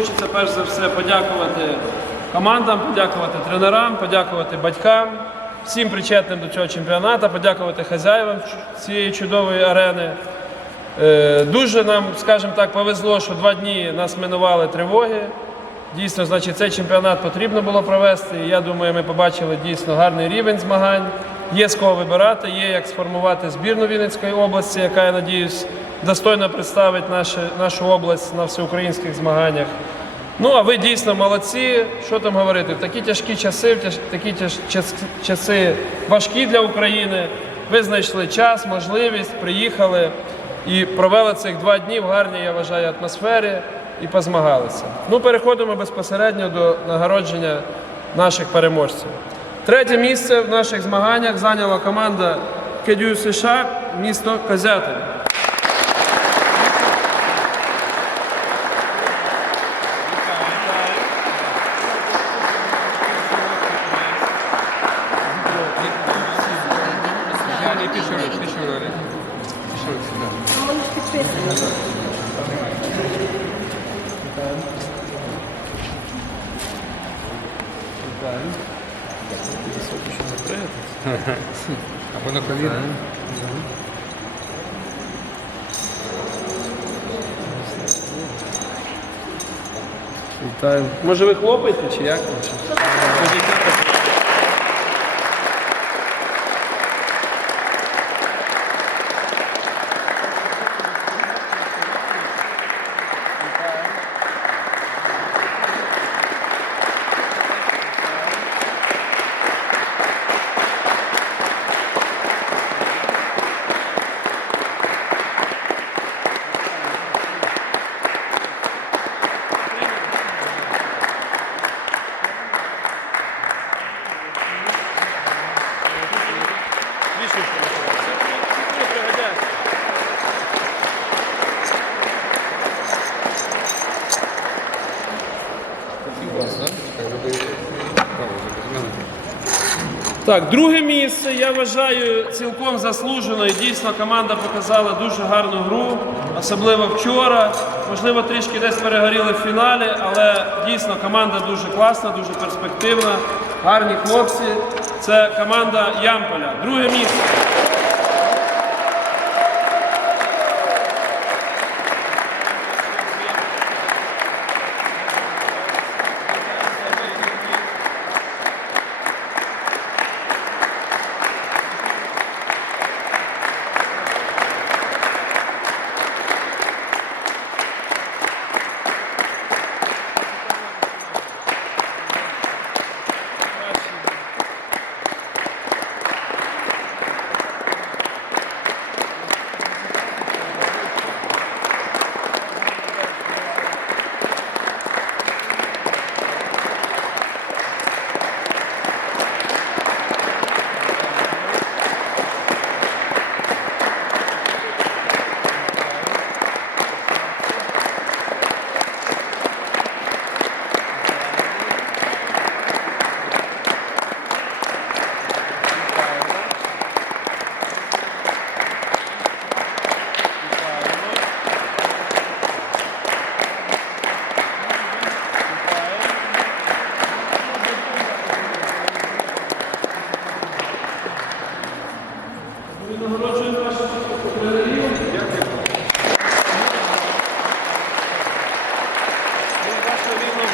хочеться перш за все подякувати командам, подякувати тренерам, подякувати батькам, всім причетним до цього чемпіонату, подякувати хазяївам цієї чудової арени. Е, Дуже нам, скажімо так, повезло, що два дні нас минували тривоги. Дійсно, значить, цей чемпіонат потрібно було провести. Я думаю, ми побачили дійсно гарний рівень змагань. Є з кого вибирати, є як сформувати збірну Вінницької області, яка, я надіюсь, достойно представить наші, нашу область на всеукраїнських змаганнях. Ну, а ви дійсно молодці. Що там говорити? В такі тяжкі часи, такі часи важкі для України. Ви знайшли час, можливість, приїхали і провели цих два дні в гарній, я вважаю, атмосфері і позмагалися. Ну, переходимо безпосередньо до нагородження наших переможців. Третє місце в наших змаганнях зайняла команда Кедю США, місто Козятин. Я пишу, пишу, пишу сюда. Або на коліна. Вітаю. Може ви хлопаєте чи як? Так, друге місце, я вважаю, цілком заслужено і дійсно команда показала дуже гарну гру, особливо вчора. Можливо, трішки десь перегоріли в фіналі, але дійсно команда дуже класна, дуже перспективна, гарні хлопці. Це команда Ямполя. Друге місце.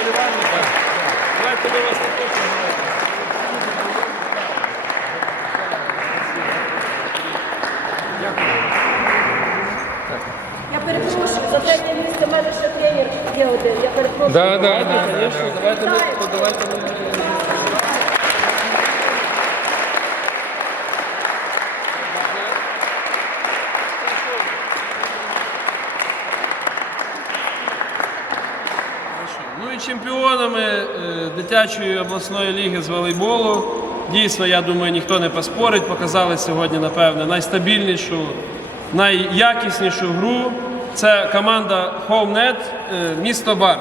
вболівальника. Давайте до вас також пограємо. Я перепрошую, за третє місце в мене ще тренер є один. Я перепрошую. Да, да, да. Звісно, давайте ми то давайте ми. Дитячої обласної ліги з волейболу. Дійсно, я думаю, ніхто не поспорить. Показали сьогодні, напевне, найстабільнішу, найякіснішу гру. Це команда е, місто Бар.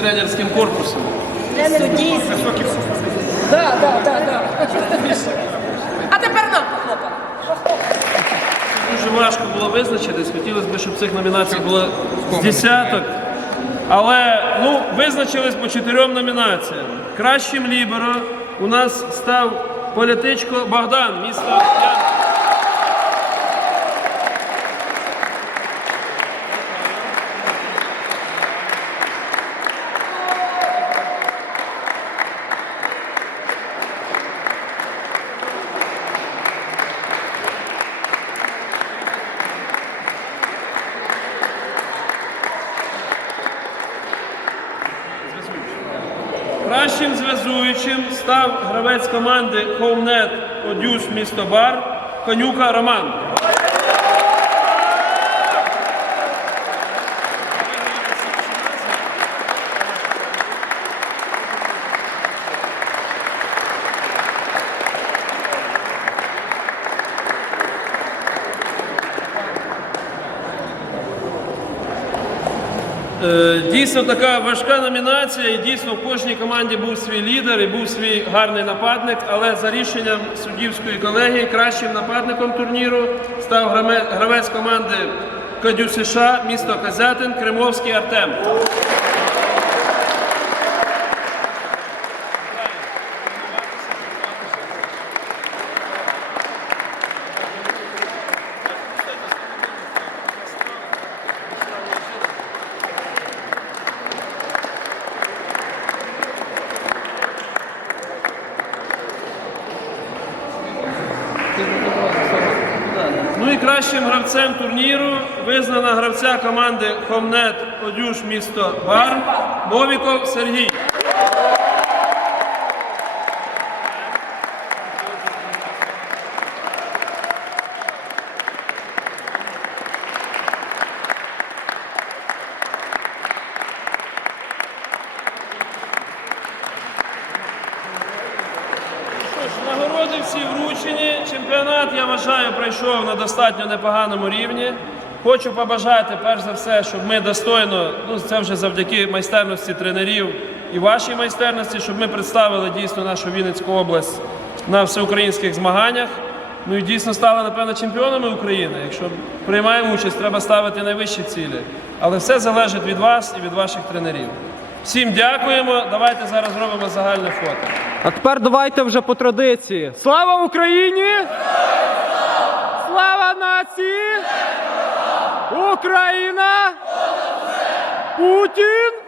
Тренерським корпусом. Судді. Да, да, да, да. А тепер нам похлопали. Дуже важко було визначитись. Хотілося б, щоб цих номінацій було з десяток. Але ну, визначились по чотирьом номінаціям. Кращим ліберо у нас став політичко Богдан, місто Кращим зв'язуючим став гравець команди Хоумнет Одюс місто Бар Конюка Роман. Дійсно така важка номінація, і дійсно в кожній команді був свій лідер і був свій гарний нападник. Але за рішенням суддівської колегії кращим нападником турніру став гравець команди Кадю США, місто Казятин, Кримовський Артем. Ну і кращим гравцем турніру визнана гравця команди Хомнет Одюш місто Бар Бовіков Сергій. Чемпіонат, я вважаю, пройшов на достатньо непоганому рівні. Хочу побажати, перш за все, щоб ми достойно, ну це вже завдяки майстерності тренерів і вашій майстерності, щоб ми представили дійсно нашу Вінницьку область на всеукраїнських змаганнях. Ну і дійсно стали, напевно, чемпіонами України. Якщо приймаємо участь, треба ставити найвищі цілі. Але все залежить від вас і від ваших тренерів. Всім дякуємо. Давайте зараз зробимо загальне фото. А тепер давайте вже по традиції. Слава Україні! Слава нації! Україна! Путін!